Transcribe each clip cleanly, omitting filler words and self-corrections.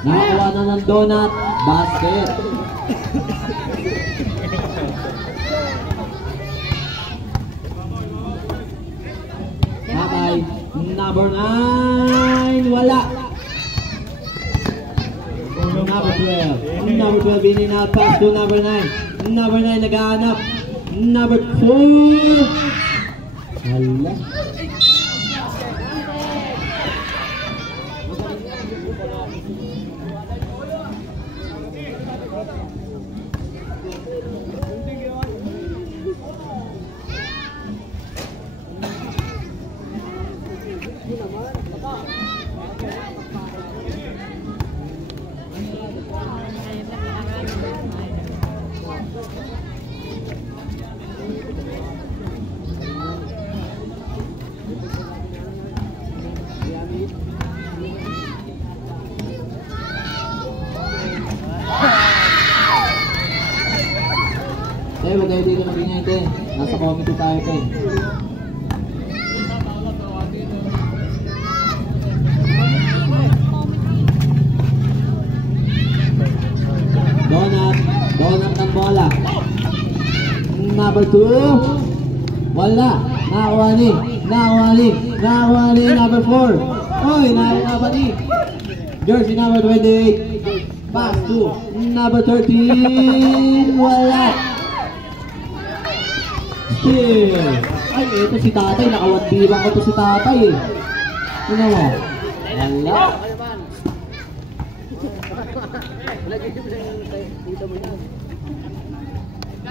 Nakakuha na ng donut basket. Nakay, number 9, wala. Number 12. Number 12 in and out pass to number 9. Number 9 naghahanap. Number 4. Hala. Huwag kayo dito na pinete. Nasa committee tayo pa eh. Donut ng bola. Number 2. Wala. Nakakuha ni. Number 4. Oy, nakakuha ni. Jersey number 28. Pass to number 13. Wala. Ay, ito si tatay. Nakawandibang ko to si tatay eh. Ano mo? Wala.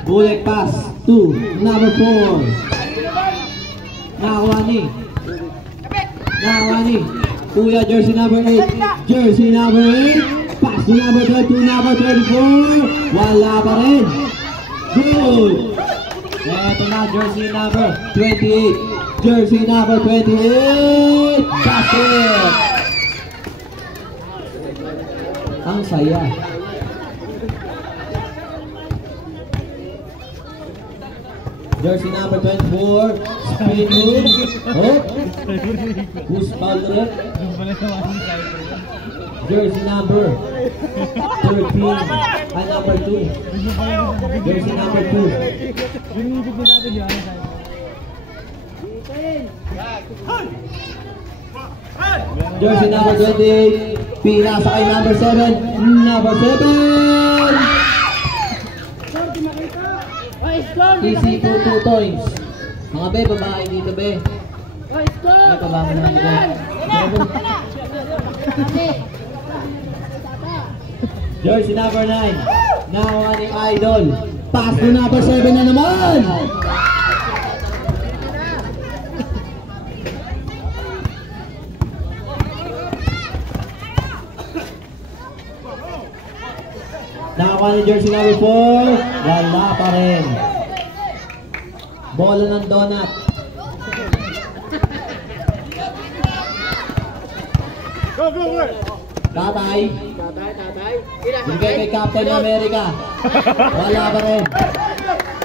Bullet pass to number 4. Nakakuha ni. Kuya, jersey number 8. Jersey number 8. Pass to number 12 to number 34. Wala pa rin. Good. Ito na, jersey number 28. Jersey number 28. Basket. Ang saya. Jersey number 24. Spin move. Oh. Who's foul ulit? Jersey number 13. Ay, number 2. Jersey number 2. Jersey number 28. Pinasa kay number 7. Number 7. Easy 2 points. Mga be, babae dito be. May pabango naman be. Jersey number 9. Now on yung idol. Pass to number 7 na naman. Nakakuha ni jersey number 4. Wala pa rin. Bola ng donut. Go. Tatay. Binigay kay Captain America. Wala pa rin.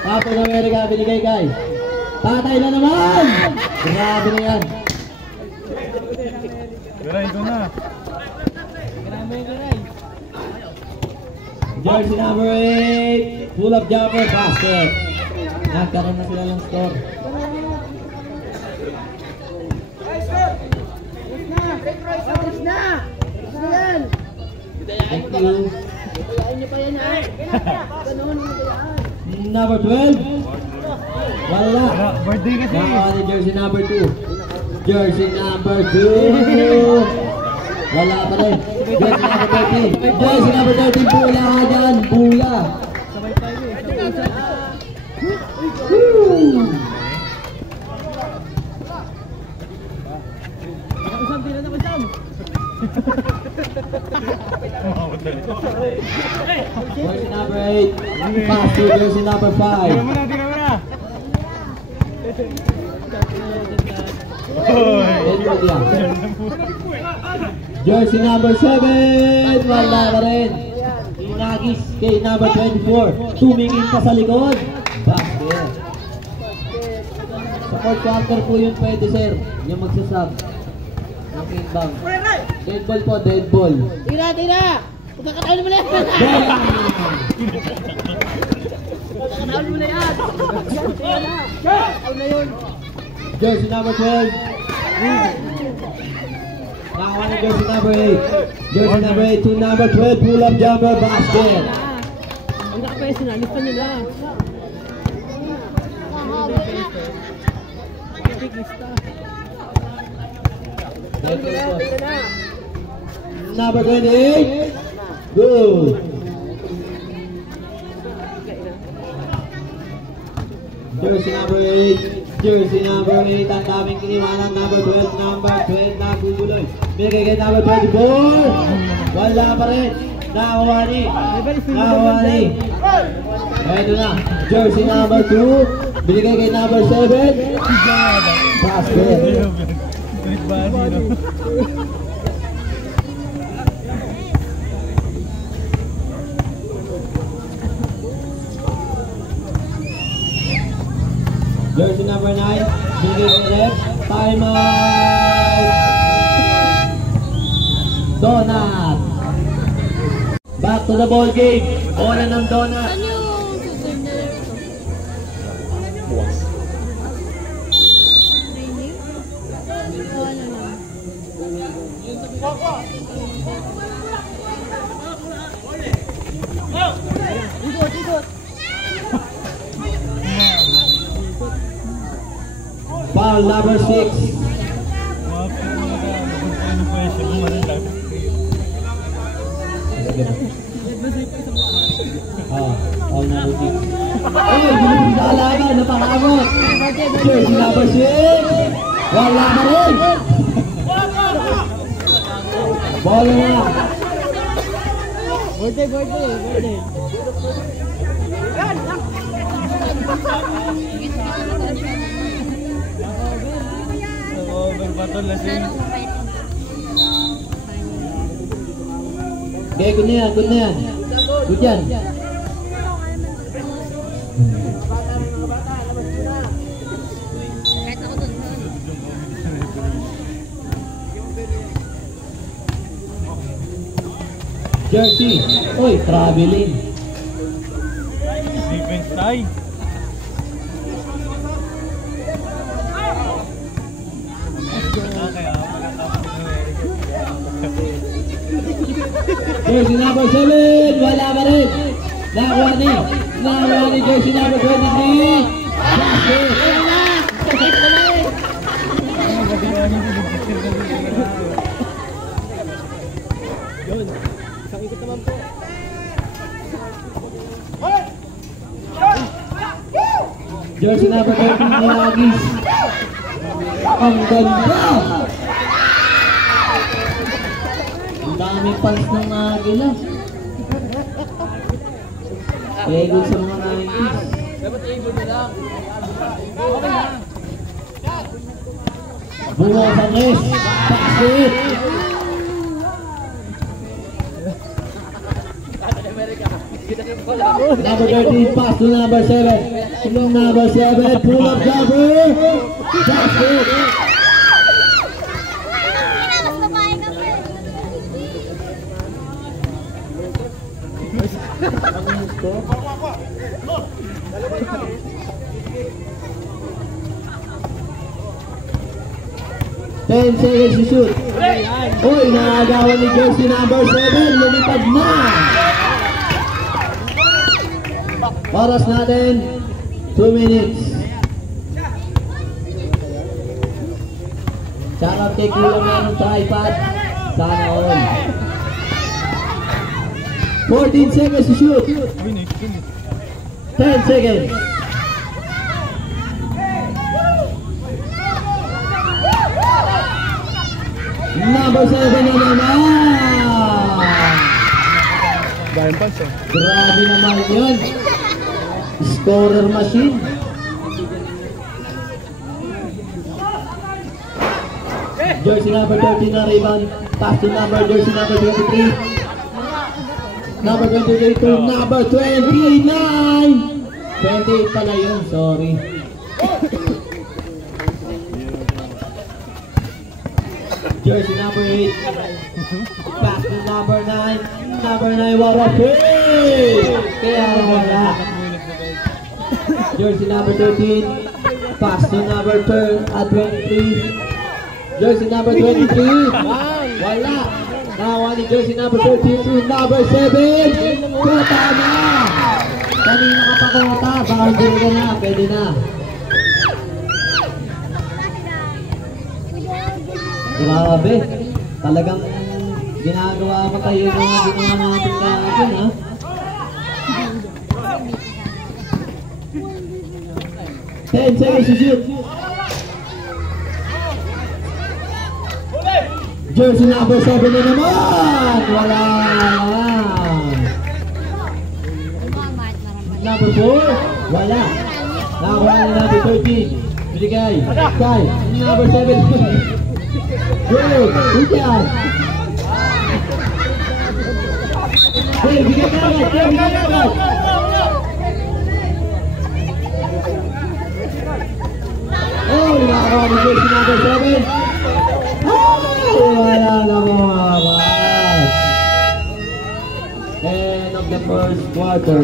Captain America binigay kay tatay na naman. Grabe na yan. Garay ko na. Jersey number 8. Pull up jumper basket. Nagkaroon na sila ng score. Thank you. Number 12. Wala. Birthday kasi. Nakakuha ni jersey number 2. Jersey number 2. Wala pa rin. Jersey number 13. Jersey number 13. Pula ka dyan. Pula. Jersey number 8. Pass to jersey number 5. Tira mo na. Jersey number 7. Wala pa rin. Agis kay number 24. Tumingin pa sa likod. Basket. Sa fourth quarter po yun pwede, sir. Yung magsasab. Ang inbound. Dead ball po, dead ball. Tira! Pagkakataon mo na yan! Pagkakataon mo na yan! Pagkakataon na yun! Jersey number 12. Nakawa na jersey number 8. Jersey number 8 to number 12. Pull up jumper, basket. Ang nakapaya sinalis pa nila. Number 28. Good. Jersey number 8. Jersey number 8. Ang daming kiniwanan. Number 12. Number 12. Naguguloy. Bigay kay number 24. Wala pa rin. Nakakuha ni. Ito na. Jersey number 2. Binigay kay number 7. Basket. Split body, no? Jersey number 9. Binigay kay Rep. Time out. Donut. Back to the ball game. Bola ng Donut. Ano yung susunod? Training? O ano lang? Ikot! Foul number 6. Foul number 6. Oh, binibig sa alaga. Napakamot. Jersey number 6. Wala na rin. Bola na. Birthday! Overbatol lasing. Okay, good na yan. Good yan. Jersey. Uy, traveling. Defense tie. Jersey number 7. Wala pa rin. Nakakuha ni jersey number 23. Basket. Jersey number 13 ni Agis. Ang ganda. Ang daming pants ng Agila. Good sa mga 90s. Bungo sa Nes. Basket. Number 13 pass to number 7. Number 7 pull up jumper. Basket. Ten seconds to shoot. Uy, nakagawa ni jersey number 7. Lumipad na. Oras natin 2 minutes. Shoutout kay Kuya Meron sa iPad. Sana all. 14 seconds to shoot. 10 seconds. Number 7 na naman. Dahil pa siya. Grabe naman yun. Scorer machine. Jersey number 13 na rebound. Pass to number jersey number 23. number 28 to number 29. 28 pala yun, sorry. Jersey number 8. Pass to number 9. Number 9, what a play! Kaya wala. Jersey number 13. Pass to number 23. Jersey number 23. Wala. Nakuha ni jersey number 13 to number 7. Kota na! Kanina ka pa kota. Baka hindi ka na. Pwede na. Grabe. Talagang ginagawa pa tayo yung mga ginawa natin kahapon, ha? Ten seconds to shoot. Jersey number 7 na naman! Wala lang! Number 4? Wala! Nakuha ni number 13. Binigay. Kay number 7. Good! Good job! Hey, bigay ka agad! Hey, bigay ka agad! Oh, nakakuha ni jersey number 7. Wala na mga. End of the first quarter.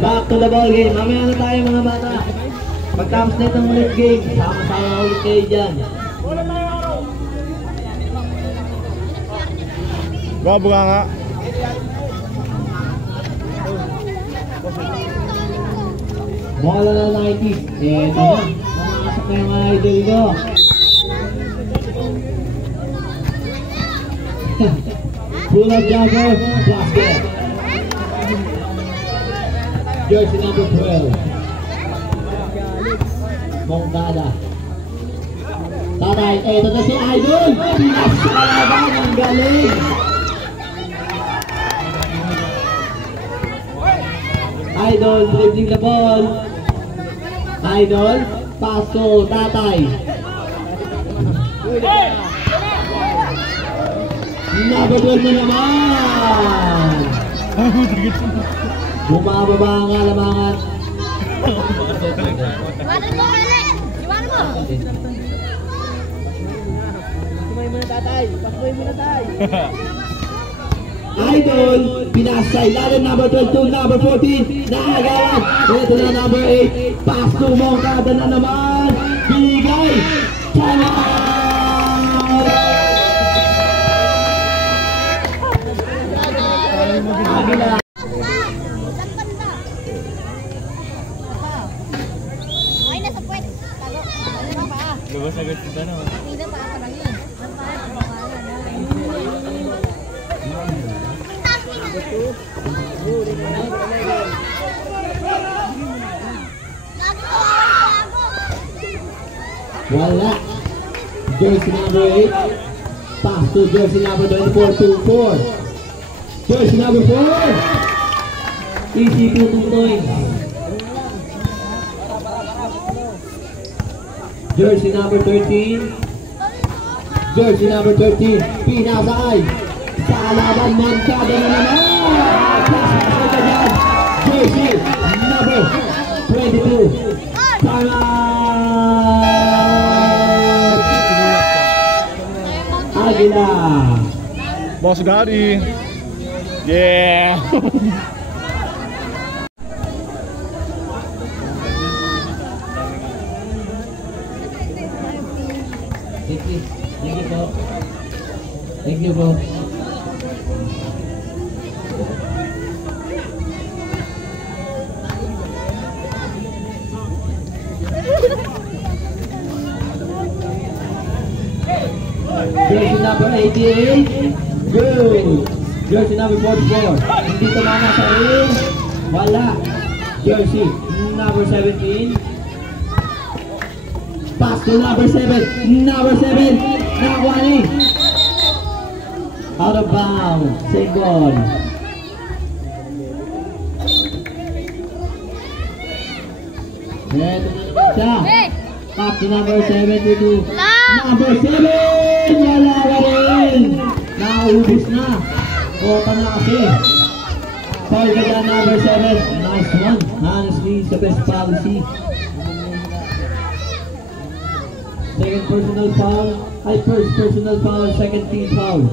Back to the ball game. Mamaya na tayo mga bata. Pagtapos na itong ulit game, sama-sama ulit kayo dyan. Bravo ka nga. Wala na 90s. Eto na. Mamasok na yung mga idol ko. Pull-up jumper, basket. Jersey number 12. Mongada. Tatay, eto na si Idol. Pinas sa kalaban, ang galing. Idol, dribbling the ball. Idol, pass to Tatay. Number 12 na naman! Bumababa ang alamangan. Iwanan mo, Kyle! Iwanan mo! Pasumay mo na tatay! Pasumay mo na tay! Idol, pinasay. Lalo number 12 to number 14. Nakagawan. Ito na number 8. Pass to Mongada na naman. Bigay. Time out! Agila. Okay na sa puwet. Tago. Ano pa? Lubos agad kita na. Hindi pa pa lang yun. Wala. Jersey number 8. Pass to jersey number 24 to 4. Jersey number 4. Easy po tutoy. Jersey number 13. Jersey number 13. Pinasay. Sa laban, Mongada na naman. Jersey number 22. Time out. Agila. Boss Gotti. Yeah. Thank you. Thank you po. Thank you po. Jersey number 88. Good. Jersey number 44. Hindi tumama sa ring. Wala. Jersey number 17. Pass to number 7. Number 7. Nakakuha ni. Out of bounds. Same ball. Ito na naman siya. Pass to number 72. Number 7. Wala ka rin. Naubos na. Open na kasi. Foul ka dyan, number 7. Nice one. Honestly, it's the best policy. Second personal foul. First personal foul, second team foul.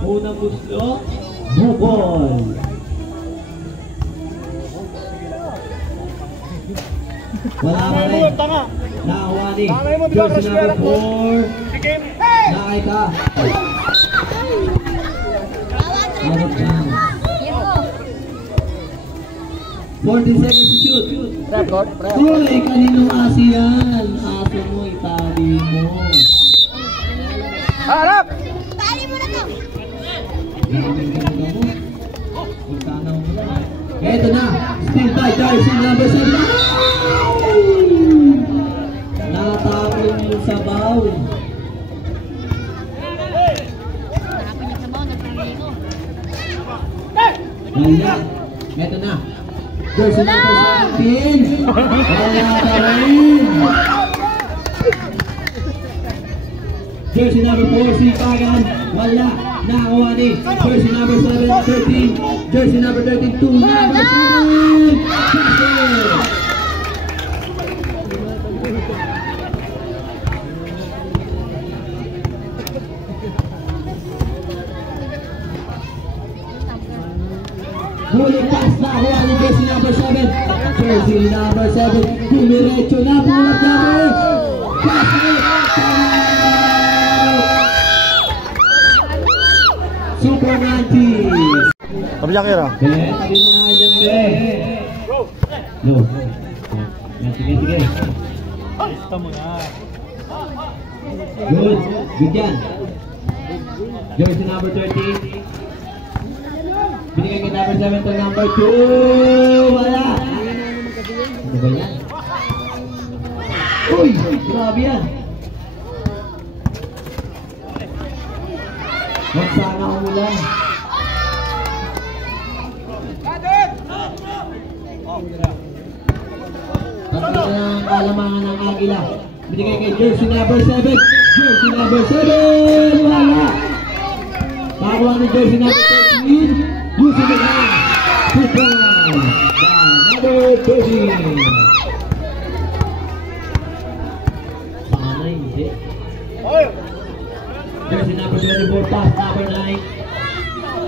Unang gusto, bukol. Wala pa rin. Nakakuha ni jersey number 4. Nakay ka. Out of bounds. 40 seconds to shoot. Uy, kaninong asi yan? Aso mo, itali mo. Harap! Tali mo na to. Eto na, still by jersey number 7. Natapon yung sabaw. Hanapin niya sa baon, nagpapili ko. Wala. Eto na. Jersey number 17. Wala ka rin. Jersey number 4, Sipagan. Wala. Nakakuha ni jersey number 7, 13. Jersey number 13, 2. Number 7. Castle. Huli pass na kuha ni jersey number 7. Jersey number 7. Dumiretso na. Pulat na rin. Super 90s. Sabi niya kira. Tabi mo na dyan, be. No. Sige, sige. Good. Good yan. Jersey number 13. Binigay kay number 7 to number 2. Wala. Ano ba yan? Uy! Grabe yan. Huwag sana umulan. Tatlo na ang kalamangan ng Agila. Binigay kay jersey number 7. Jersey number 7. Wala. Tawa ni jersey number 13. Using it now. Super. Number 13. Sana hindi. Jersey number 24, pass number 9.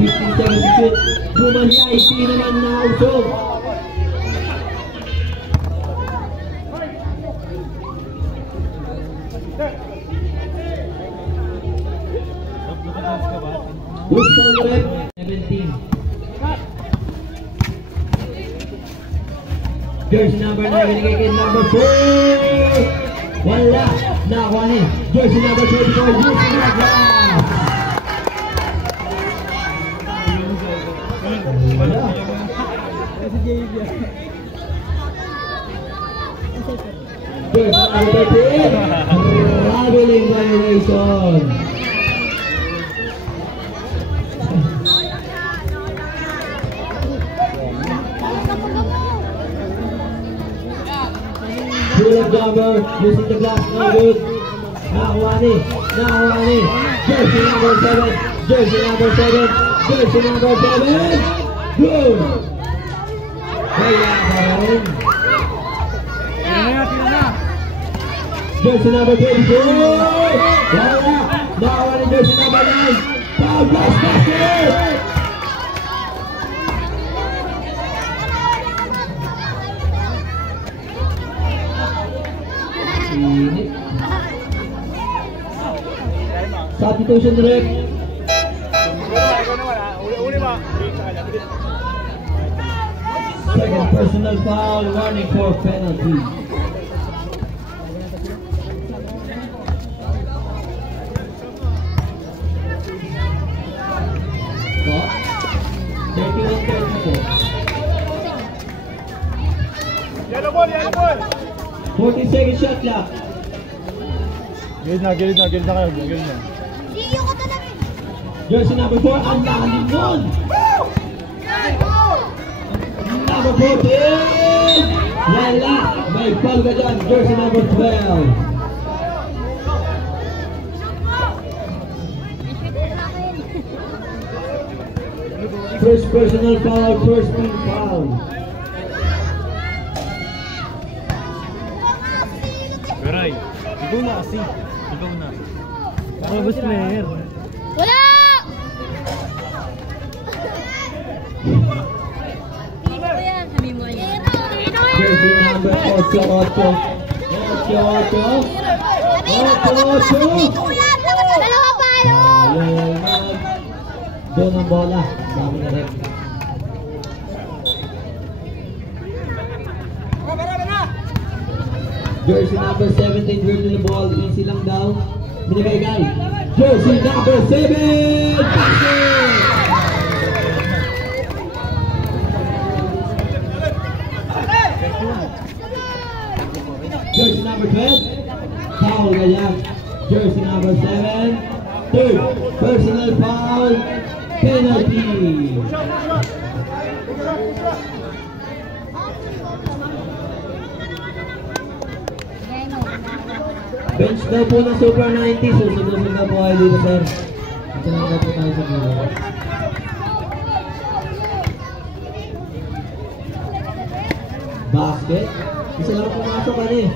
15 seconds to shoot. Bumaliay, hindi naman nausog. Boston Red, 17. Jersey number 9, binigay kay number 4. Wala. Nakakuha ni jersey number 24. Using it now. Wala. Jersey number 13. Traveling violation. Jumper using the glass, no good. Nakakuha ni jersey number 7. Jersey number 7. Jersey number 7. Good. Kaya pa rin. Jersey number 24. Wala. Nakakuha ni jersey number 9. Foul pass basket. Substitution direct. Second personal foul, warning for penalty. Stop. 31-34. 40 seconds shot clock. Gilid na kayo. Gilid na. Siyo ko talaga. Jersey number 4, ang lalim nun. number 14. Wala. May foul ka dyan. Jersey number 12. First personal foul, first team foul. Garay. Ikaw na kasi. Ikaw na. Robust player. Wala! Jersey number 8. Dalawa pa yun! Doon ang bola. Dami na rin. Jersey number 17, dribble the ball. Easy lang daw. Binigay kay Jersey number 7. Passing! Jersey number 12. Foul ganyan. Jersey number 7. Third personal foul. Penalty. Bench daw po ng Super 90. Susunod na po kayo dito, sir. Ito lang daw po tayo sa dulo. Basket. Isa lang pumasok ka eh.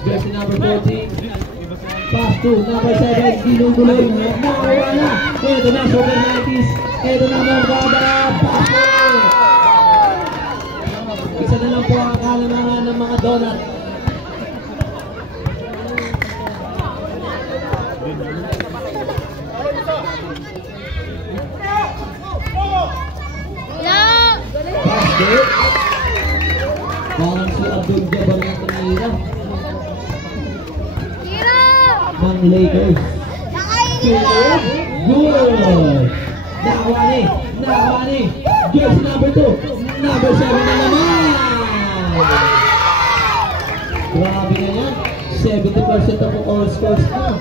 Jersey number 14. Pass to number 7. Ginuguloy. Nakawala. Ito na Super 90s. Ito na mga baba. Basket. Isa na lang po ang kalamangan ng mga donut. Basket. Parang si Abdul Jabbar ng kanina. Ng Lakers. Good. Nakawani. Jersey number 2. Number 7 na naman. Grabe na yan. 70% of all scores na.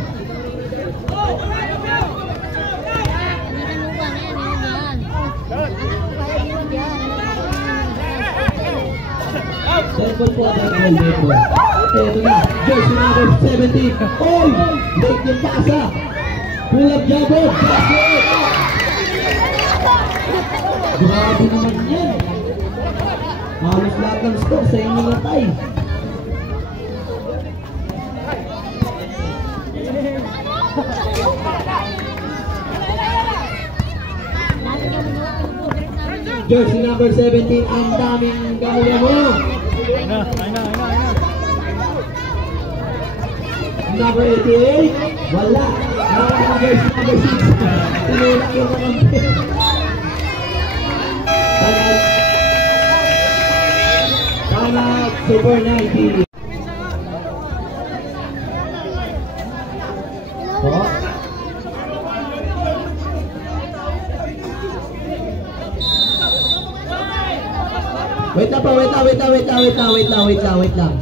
Temple po ang goal dito. Ito na, jersey number 17. Oy! Late yung pasa. Pull up Jabo. Basket! Grabe naman yan. Halos lahat ng score sa inyo na tayo. Jersey number 17, ang daming gawin mo. Number 88, wala. Jersey number 6, tinulak yung kakampi. Pangat, Super 90. Oh. Wait lang.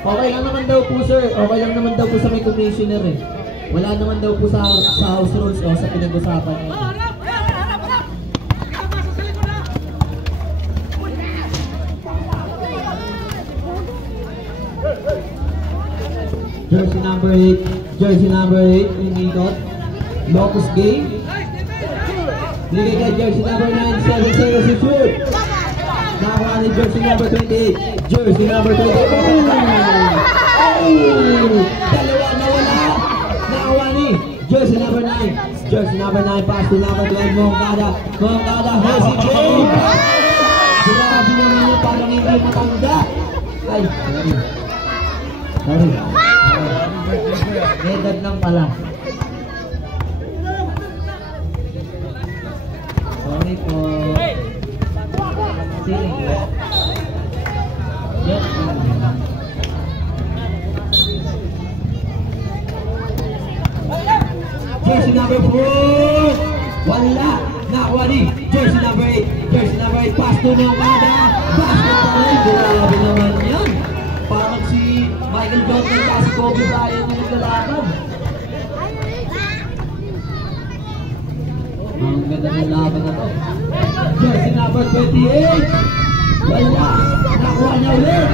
Okay lang naman daw po, sir. Okay lang naman daw po sa may commissioner eh. Wala naman daw po sa house rules o sa pinag-usapan niya. Jersey number 8, Unikot. Locus game. Bigay kay jersey number 9, 7 seconds to shoot. Nakakuha ni jersey number 28. Jersey number 28. Dalawa na wala. Nakakuha ni jersey number 9. Jersey number 9, pass to number 12. Mongkada, hesitate. Grabe naman yun, parang hindi matanda. Ay, sorry. Edad lang pala. Sorry po. Siling. Jersey number 4. Wala. Nakuha ni jersey number 8. Jersey number 8, pass to Nongada. Basket pa rin. Grabe naman yan. Parang si Michael Jordan kasi Kobe Bryant na naglalaban. Ang ganda ng laban na to. Jersey number 28. Wala. Nakuha niya ulit.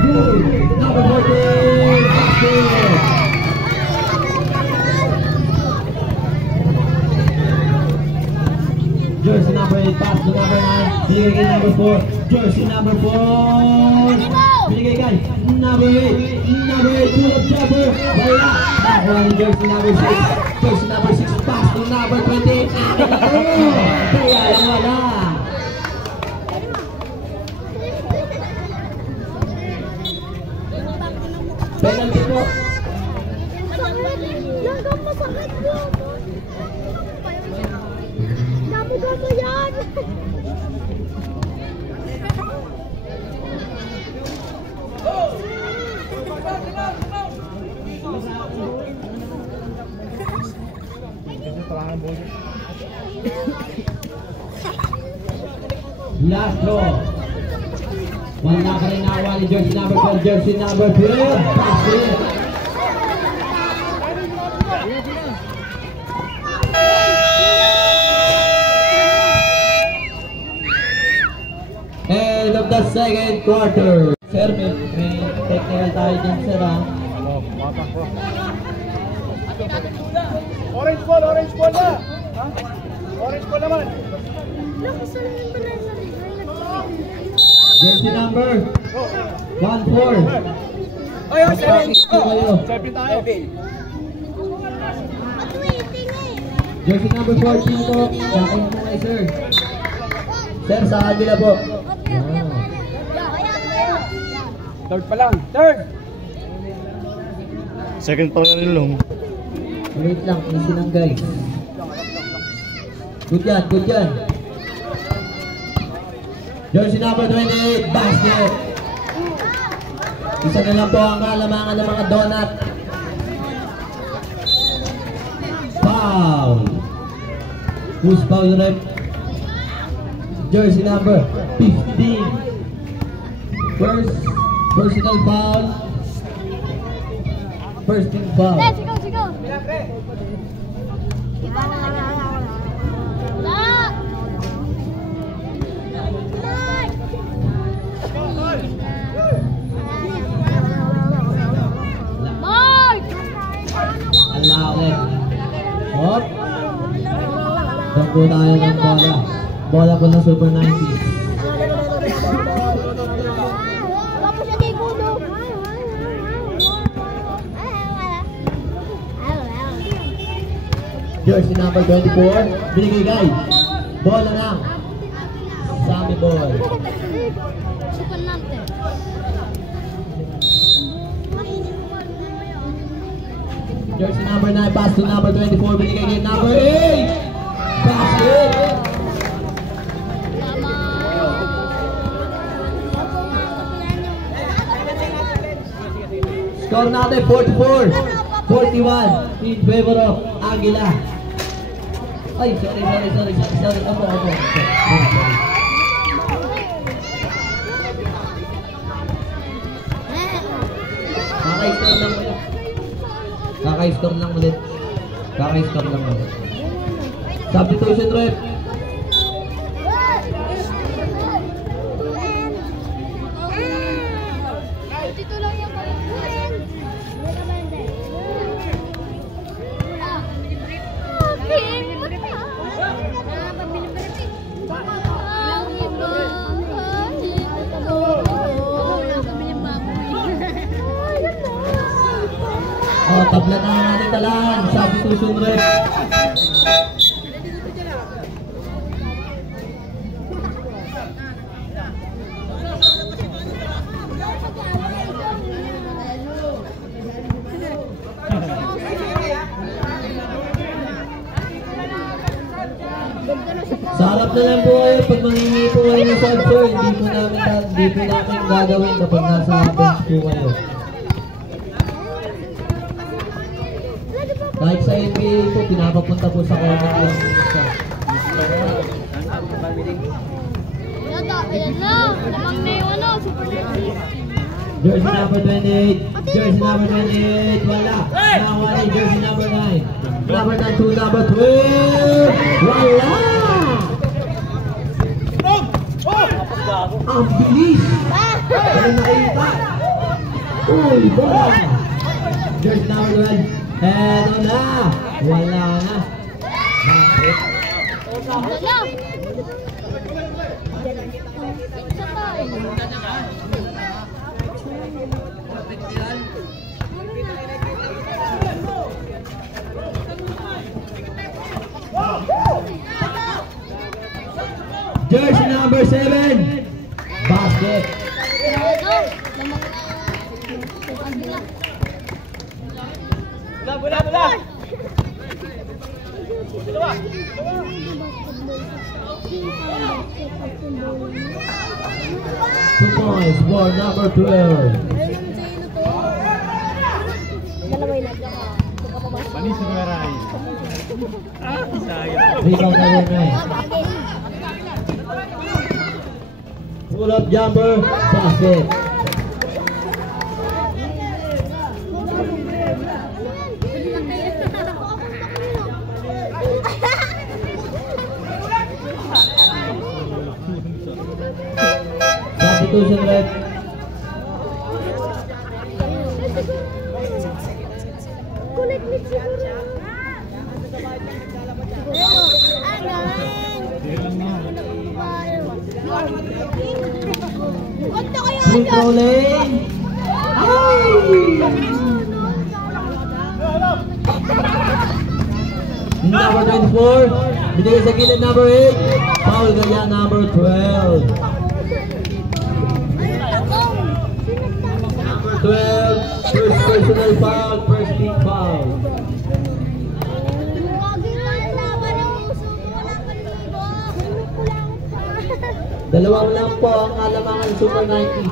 Good. Number 14. Basket. Jersey number 8, pass to number 9. Binigay kay number 4. Jersey number 4. Binigay kay number 8. Number 8, pull-up jumper. Wala. Nakuha ni jersey number 6. Jersey number 6, pass to number 28. Kaya lang wala. Penalty po. Damo yan! Last draw. Wala ka rin nakawa ni jersey number 12, jersey number 12. Pass it. End of the second quarter. Sir, may technical tayo dyan, sir, ha? Orange ball na! Ha? Orange ball naman! Jersey number 14. Ay, 7 kayo. tayo! Jersey number 14 po. Kakin mo kay sir. Sir, sa kabila po. Third pa lang! Third! Second pa rin lang. Wait lang, isinang guys. Good yan, good yan. Jersey number 28, basket. Isa na lang po ang kalamangan ng mga donut. Foul. Who's foul rep? Jersey number 15. First personal foul. First team foul. Sigaw! Allah ulit. Hop. Doon po tayo ng bola. Bola po ng Super 90s. Jersey number 24. Binigay guys. Bola lang. Sammy boy. Jersey number 9, pass to number 24, binigay kay number 8! Basket! Score natin 44, 41 in favor of Aguila. Ay, sorry. Ako. Kaka-score lang ulit. Substitution rep. Dito lang yung Tabla na ang ating talaan. Substitution rep. Sa harap na lang po kayo pag mangingi po kayo ng sponsor. Hindi po namin gagawin kapag nasa bench po kayo. Kahit sa NBA po, pinapapunta po sa comment lang sa Ayan na. Lamang na yung ano, super dirty. Jersey number 28. Jersey number 28. Wala. Nawala yung jersey number 9. Number 9 to number 12. Wala. Ang bilis. Wala nakita. Uy, bola. Jersey number 12. Eto na. Wala na. Bakit? Wala. Isa tayo. Jersey number 7. Basket. Ito. Lamang. Bola. 2 points for number 12. Dalaway na ka. Panis sa garay. Sayang. Rebound number 9. Pull up jumper. Basket. Substitution left. Kulit-lit siguro. Kunto kayo Free throw lane. Ay! Number 24. Binigay sa gilid number 8. Foul kaya number 12. Number 12. First personal foul. First team foul. Dalawang lang po ang alamangan Super 90s.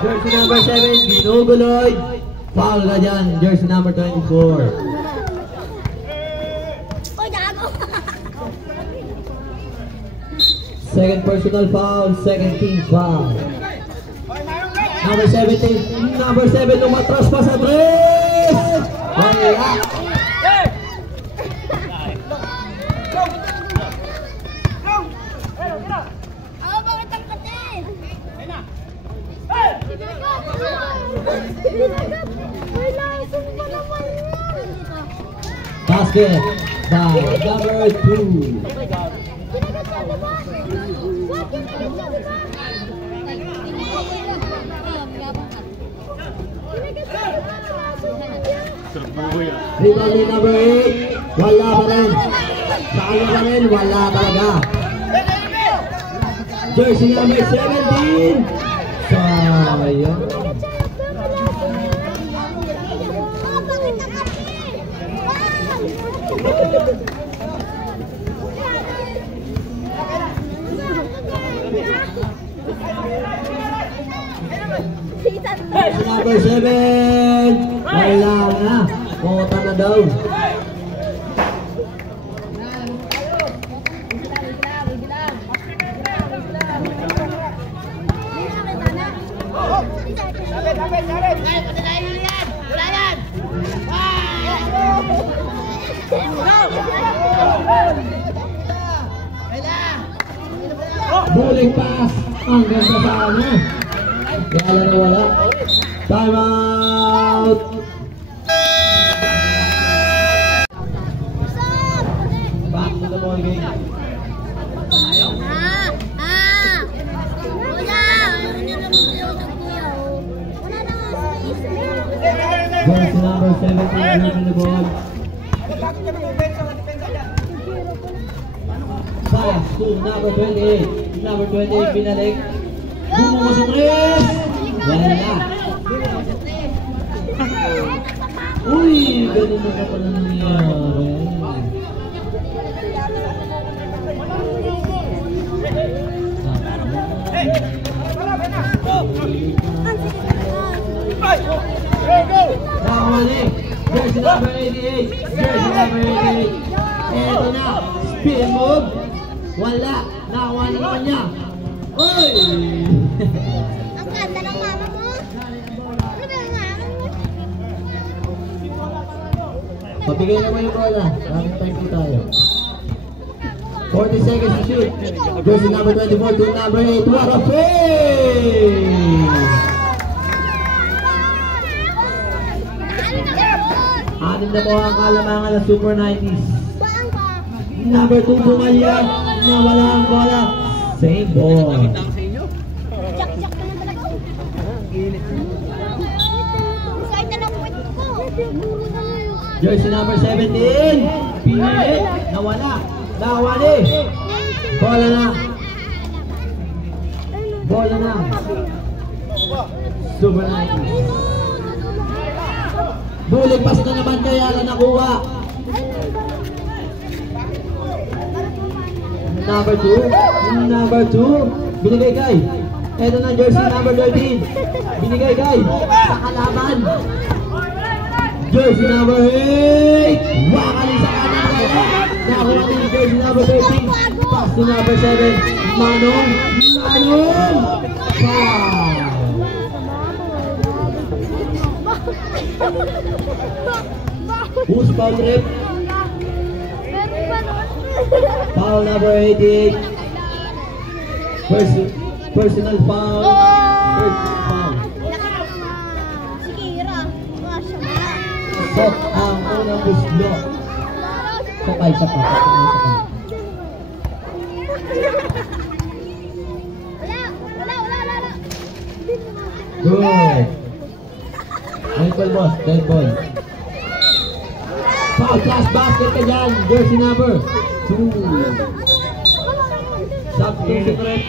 Jersey number 7, ginuguloy. Foul ka dyan, jersey number 24. Second personal foul, second team foul. Number 17, number 7, lumatras pa sa tres! Wala! Basket by number 2. Rebound ni number 8. Wala pa rin. Saan pa rin? Wala talaga. Jersey number 17. Sayang. Jersey number 7. Wala na. Kota na daw. Bowling pass. Ang ganda sana. Kaya na wala. Time out. Back to the ball game. Jersey number 17 in the ball. Pass to number 28. Number 28 binalik. Bumuko sa tres. Wala. Uy, ganun na ka pala nangyari. Nakawali. Jersey number 88. Jersey number 88. Eto na. Spin move. Wala. Nakawali naman niya. Uy! Ang ganda ng mama mo. Ano ba yung mama mo? Pabigay naman yung bola. Maraming time po tayo. 40 seconds to shoot. Jersey number 24 to number 8. What a face! Anim na po ang kalamangan ng Super 90s. Number 2 pumalya. Nawala ang bola. Same ball. Jak-jak ka na talaga. Kahit na lang kwento ko. Jersey number 17. Pinilit. Nawala. Nakawali. Bola na. Bola na. Super 90s. Bulig pas na naman kaya na nakuha. Number 2. Number 2. Binigay kay. Ito na jersey number 13. Binigay kay. Sa kalaban. Jersey number 8. Wakali sa kanan. Nakuha din jersey number 13. Pass to number 7. Manong. Manong. Foul. Who's foul trip? Foul number 88. Personal foul. Personal foul. Si Kira. Sok ang unang buslo. Sakay sa pa. Wala. Good. Dead ball, boss. Dead ball. Foul class basket ka dyan. Jersey number 2. Substitution rep.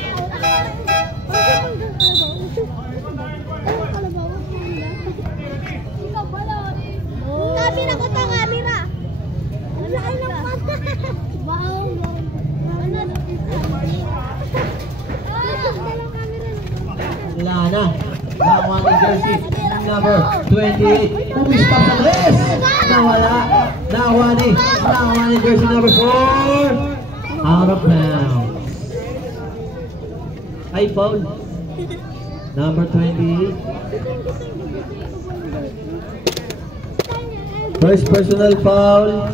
Camera ko to, camera. Wala na. Nakuha ni jersey number 28. Pumista sa tres. Nawala. Nakuha ni jersey number 4. Out of bounds. Ay, foul. Number 28. First personal foul.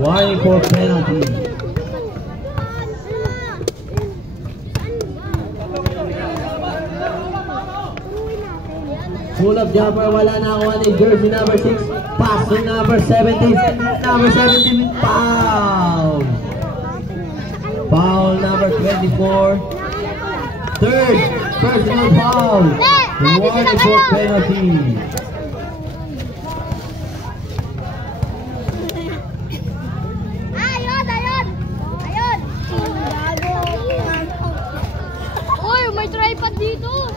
Warning for penalty. Pull up jumper, wala na ako ni jersey number 6. Pass to number 17. Number 17, foul. Foul number 24. Third personal foul. Warning for penalty. Ayun. Uy, may tripod dito.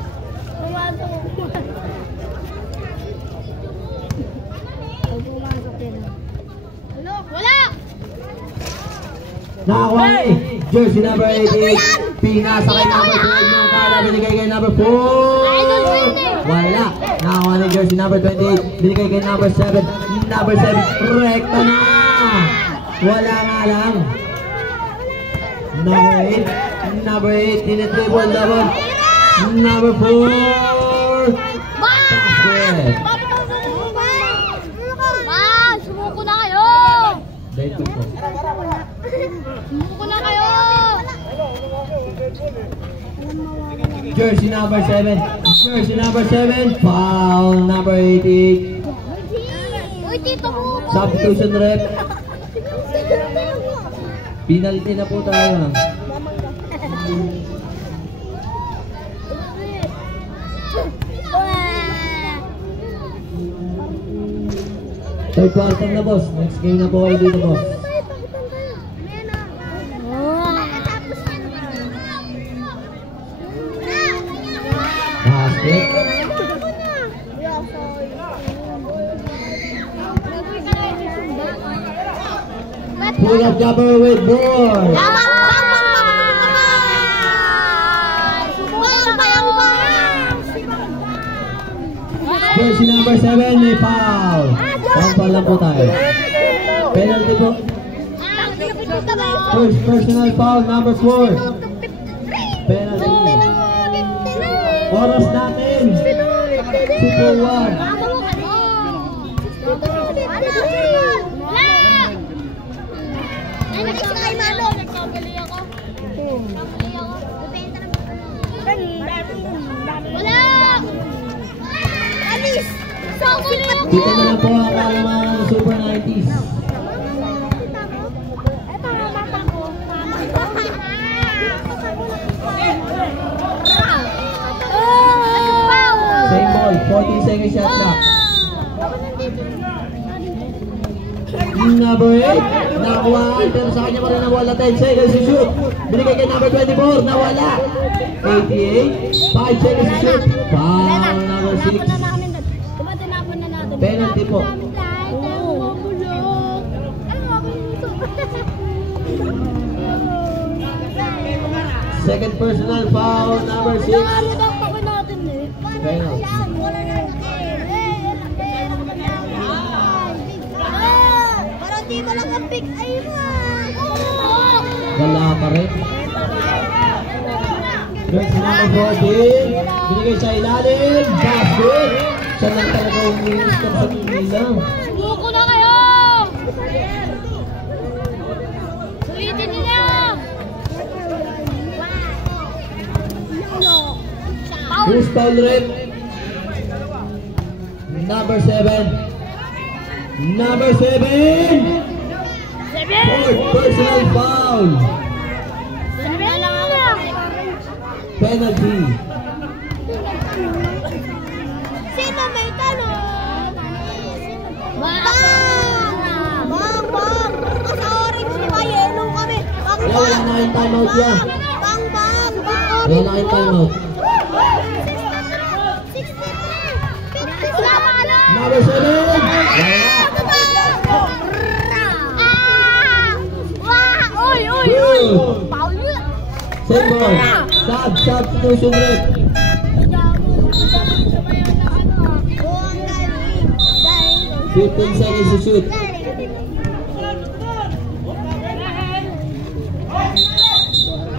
Wala! Nakakuha ni jersey number 88. Pinasa kay number 12 yung kala. Binigay kay number 4. Wala. Nakakuha ni jersey number 28. Binigay kay number 7. Number 7. Rekta na. Wala nga lang. Number 8. Number 8. Tinitribble laban. Number 4. Basket. Sumuko na kayo! Dito po. Sumuko na kayo! Jersey number 7. Jersey number 7. Foul number 88. Uy, tito mo! Substitution rep. Penalty na po tayo. Third quarter na, boss. Next game na po kayo dito, boss. Basket. Pull up jumper with board. jersey number 7, may foul. Foul lang po tayo. Penalty po. First personal foul, number 4. Penalty. Oras natin. 2-1. Dito na lang po ang mga Super 90s. Same ball, 14 seconds shot clock. Number 8, nakuhaan, pero sa kanya pa rin nawala. 10 seconds to shoot. Binigay kay number 24, nawala. 88, 5 seconds to shoot. Foul number 6. Penalty po. Second personal foul, number 6. Penalty. Wala pa rin. Jersey number 14, binigay sa ilalim. Basket. Siya lang talaga umiinis sa Manila. Suko na kayo! Sulitin niyo! Who's foul red? Number 7. Number 7! Fourth personal foul. Penalty. Sino may tanong? Bang! Bang! Bang! Sa orange di ba yellow kami? Bang! Wala na yung timeout yan. Bang! Bang! Bang! Wala na yung timeout. 63! Number 7! Wala. Good. Paul yun! Same ball. Substitution red. Oh, ang galing! Galing! 15 seconds to shoot.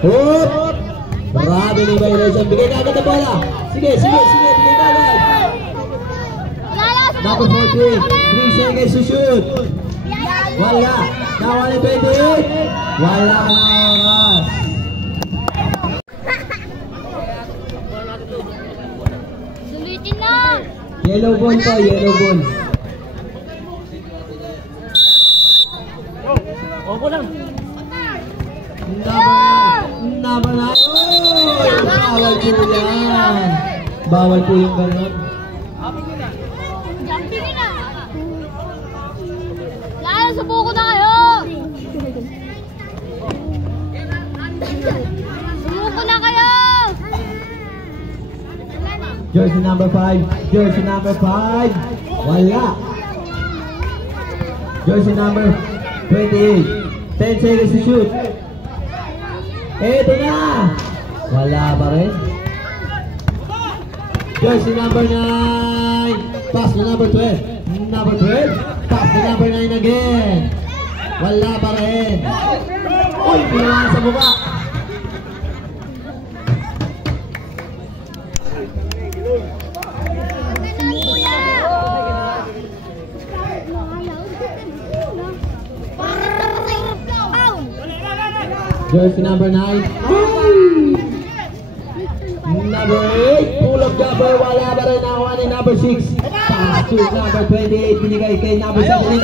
Hoop! Marami ni violation. Bigay na agad ang bola. Sige. Bigay na agad. Number 14. 3 seconds to shoot. Wala. Nawala 28. Wala na oras. Sulitin na! Yellow ball to, yellow ball. Opo lang. Number 9. Bawal po yan. Bawal po yung ganyan. Jumping na! Lalo, subuko na kayo! Subuko na kayo! Jersey number 5. Jersey number 5. Wala. Jersey number 28. 10 seconds to shoot. Eto na. Wala pa rin. Jersey number 9. Pass to number 12. Number 12. Pass to number 9 again. Wala pa rin. Uy, pinawahan sa mukha. Jersey number 9. Number 8. Pull up jumper. Wala pa rin. Nakuha ni number 6. Pass to number 28. Binigay kay number 17.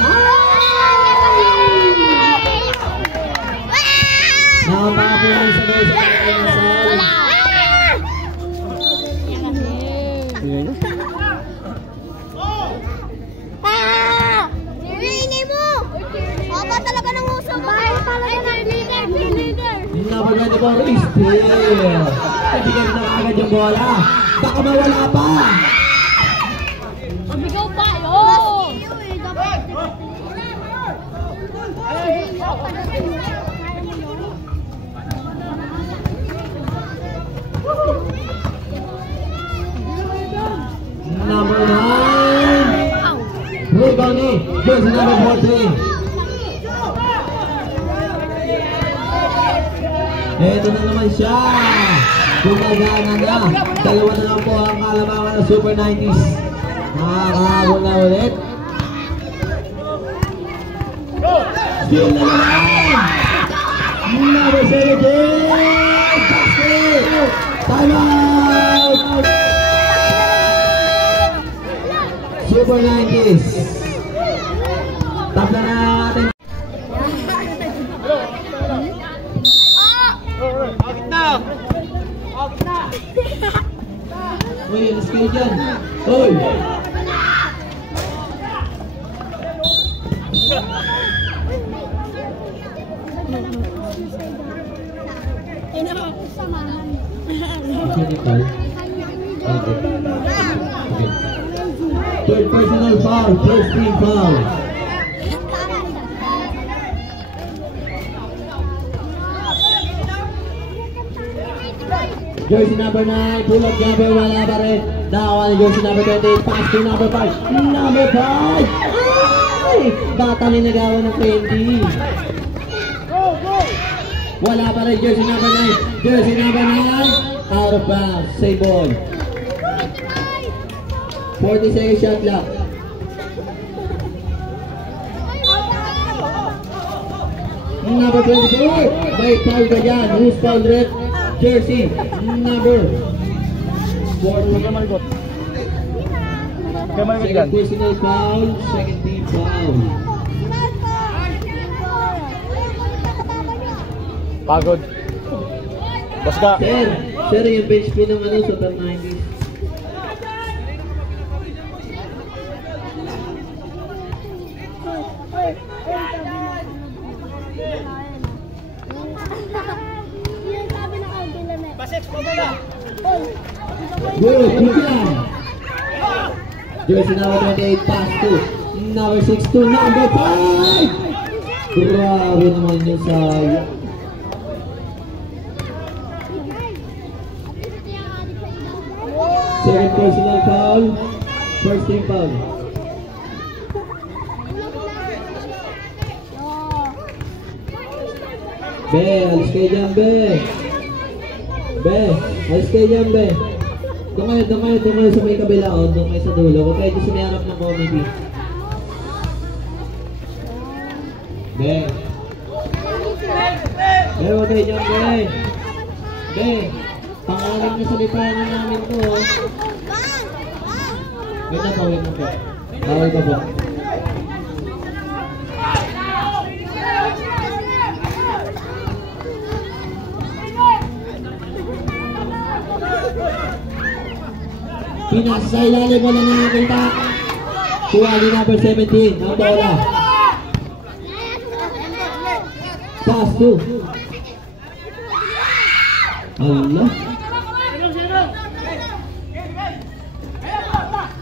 Nakapapunan sa Jersey number 9. Nilini mo! Papa talaga ng uso mo! Leader! Number 24 is still. Ibigay na agad yung bola. Baka mawala pa. Mabigaw pa! Oh! Number 9. Ito na naman siya. Gumagana na. Dalawa na lang po ang kalamangan ng Super 90s. Nakakahabol na ulit. Steal na naman. Number 17. Basket. Time out. Super 90s. Tabla na natin. Uy, alas kayo dyan. Uy! Third personal foul, first team foul. Jersey number 9, pull up jumper, wala pa rin. Nakawa ni jersey number 28, pass to number 5. Number 5! Ay! Bata may nagawa ng 20. Wala pa rin jersey number 9. Jersey number 9, out of bounds. Save ball. 40 seconds shot clock. Number 24, may foul ka dyan. Who's foul red? Jersey number 4. Second personal foul, second team foul. Pagod. Basta. Sir, yung bench po ng ano, Super 90s. Good, good lang. Jersey number 28, pass to number 6 to number 5. Grabe naman yung sayang. Second personal foul, first team foul. Be, alis kayo dyan, Be. Be, alis kayo dyan, Be. Doon kayo sa may kabila, o. Doon kayo sa dulo. Huwag kayo sa may harap ng comedy. Be. Be, huwag kayo dyan, Be. Be, pangalan na salitaan na namin to, o. Wait na po. Bawal ka po. Pinasa sa ilalim, wala na nakita. Tuwali number 17, ang bola. Pass to. Allah.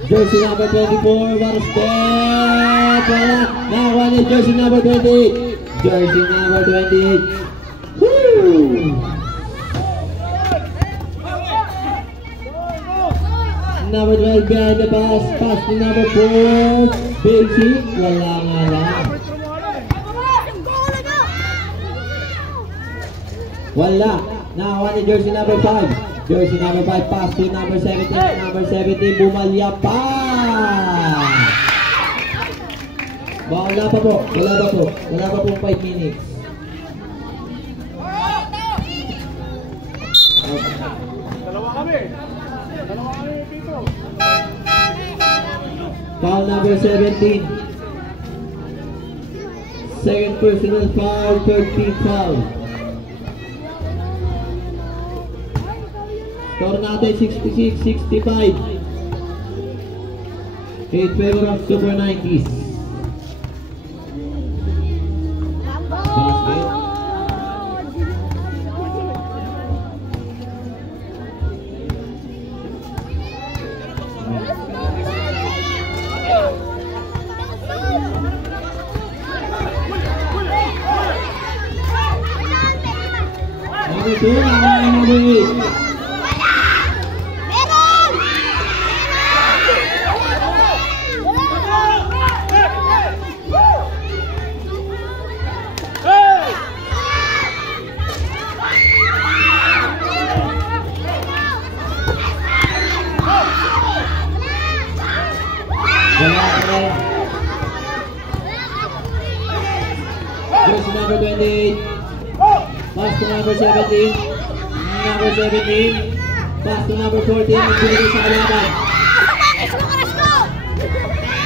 Jersey number 24, what a step. Wala. Nakakuha ni jersey number 28. Jersey number 28. Woo! Number 12 behind the pass, pass to number 4. Big hit, wala nga lang. Wala. Nakakuha ni jersey number 5. Jersey number 5, pass to number 17. Number 17, bumalya pa. Wala pa po. Wala pa po 5 minutes. Dalawa kami dito. Foul number 17. Second personal foul, 13 foul. Score natin 66-65 in favor of Super 90s. Basket. Number 2, number 8. Jersey number 28. Pass to number 17. Number 17. Pass to number 14. Binigay sa kalaban.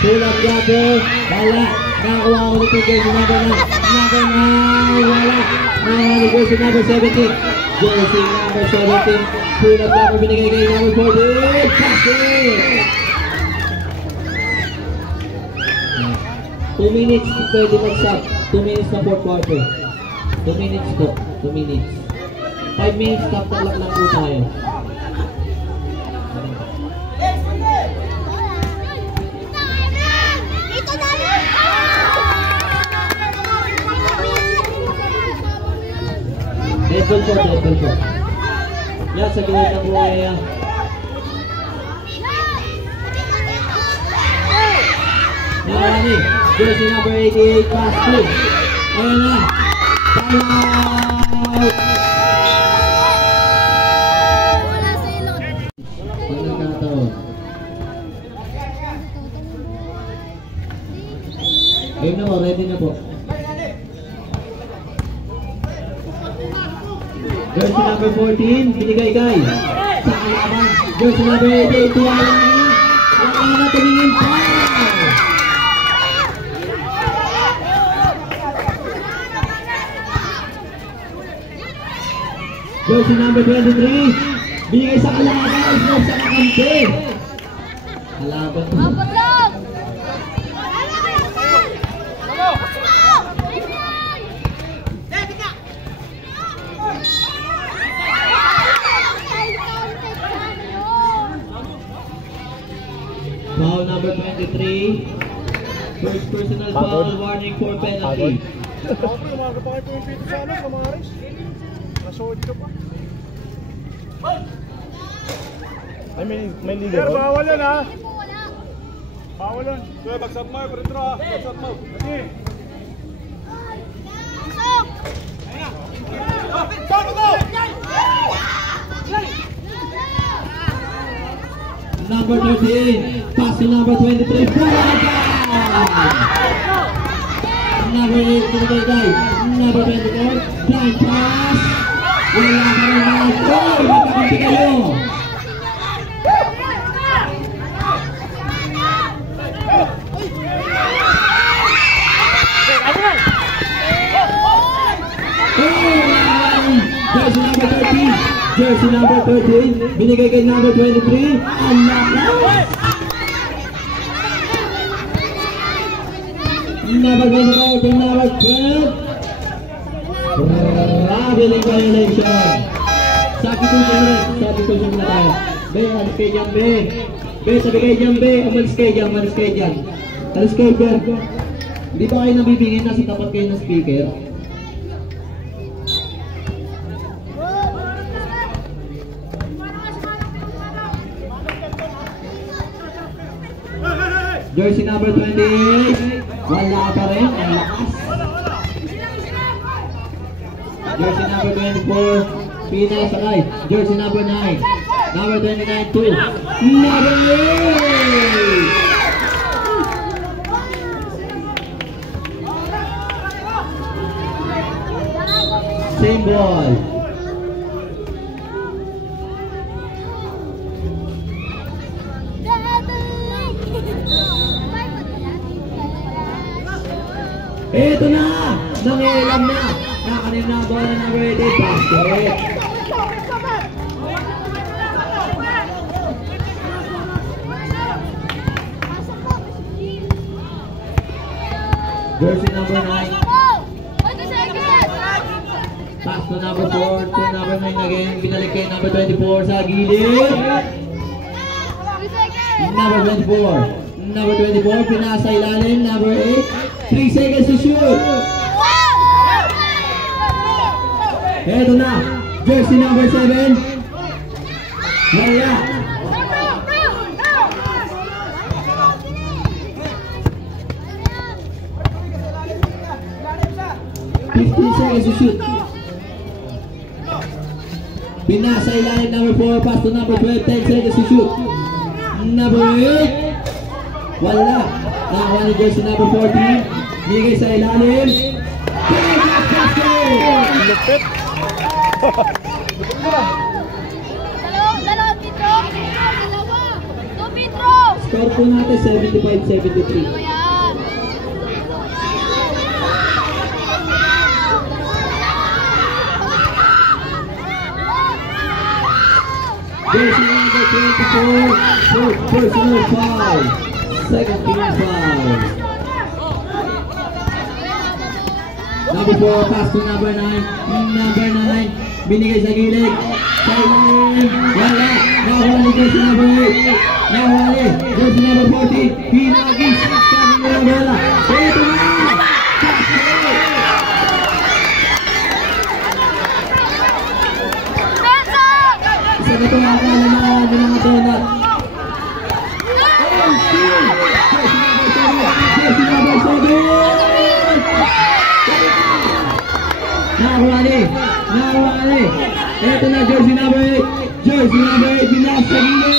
Pull up jumper. Wala. Nakakuha ko nito jersey number 9. Number 9. Wala. Nakakuha ni jersey number 17. Jersey number 17. Pull up jumper. Binigay kay number 14. Pass it. 2 minutes pwede mag-stop. 2 minutes na fourth quarter. 2 minutes po. 2 minutes. 5 minutes stop talak lang po tayo. Dead ball po, dead ball po. Yan, sa gawin ng buhay yan. Narani, jersey number 88, pass through. Ayan na. Timeout! Pagkakataon. Ayun na po, ready na po. Jersey number 14, binigay kay. Sa kalaban, jersey number 88, wala na tumingin pa. Jersey number 23, binigay sa kalaban, sa kakampi. Kalaban po. Foul number 23, first personal foul, warning for penalty. Umaga pa kayo pumipito sa alam, kamaris. Nasood ka pa. Ay, may liga. Sir, bawal yan ha. Bawal yan. Sir, bagsat mo, perintro ha. Bagsat mo. Sige. Number 13, pass to number 23, number 8, number 24, blind pass. Wala ka rin na. Oh, magkakampi kayo. Jersey number 13, jersey number 13, binigay kay number 23, ang lakas! Number 24 to number 12, traveling violation. Substitution na tayo. Be, alis kayo dyan, be. Be, sabi kayo dyan, be. Umalis kayo dyan, umalis kayo dyan. Alis kayo dyan. Hindi ba kayo nabibingin na tapat kayo ng speaker? Jersey number 28, wala pa rin, ang lakas. Jersey number 24, Pina sakay. Jersey number 9, number 29, 2, number 8. Same ball. Ito na! Nangilam na! Nakanim na ang bola ng ready basket. Jersey number 9. Pass to number 4, to number 9 again. Binalik kay number 24 sa gilid. Number 24. Number 24, pinasa ilalim. Number 8. 3 seconds to shoot. Eto na, jersey number 7. Wala. 15 seconds to shoot. Pinasa ilalim number 4, pass to number 12, 10 seconds to shoot. Number 8. Wala. Nakakuha ni jersey number 14. Bigay sa ilalim. Lupit. Dalawa, Pedro. Dalawa. 2, Pedro. Score po natin 75-73. Ano yan? Jersey number 24, first personal foul. Second team foul. Number 4, pass to number 9. Number 9, binigay sa gilid. Sideline, wala. Nahuli jersey number 8. Nahuli jersey number 14. Hinagis, sabi nila bola. Ito na! Isa na itong akala na mga donut. Jersey number 7. Nahuali. Ito na jersey number 8. Jersey number 8, binas sa gilid.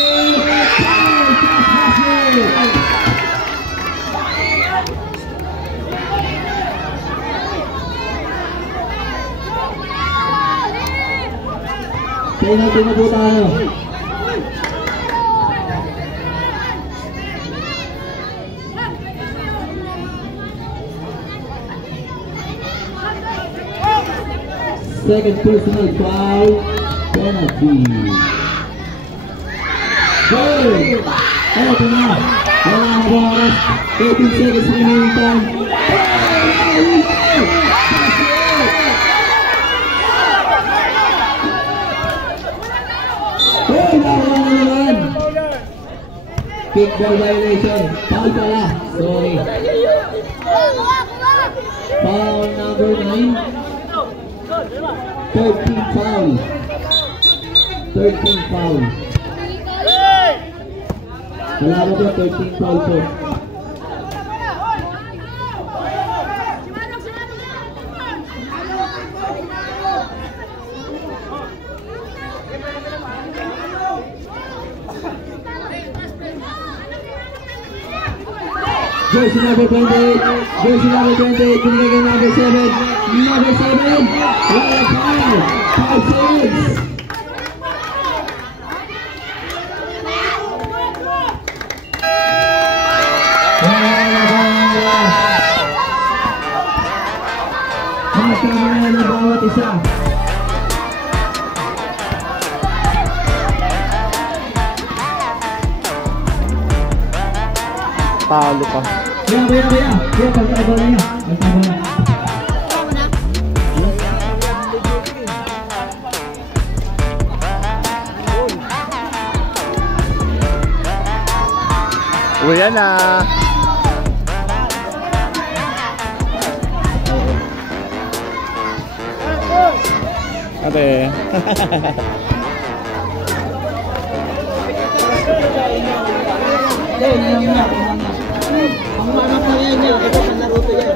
Penalty na po tayo. Second personal foul, penalty. Goal! Eto na, wala na ba oras? 18 seconds remaining time. Kickball violation. Foul pala. Sorry. Foul number 9. 13 foul. 13 foul. Wala ba po 13 foul po? Jersey number 28, jersey number 28, binigay kay number 7, number 7, wala foul, 5 seconds. Magkakaroon na bawat isa. Talo pa. Kaya, pagkakaroon na niya. Uwi na. Ate. Ang manap na yan niya. Ito sa Naruto yan.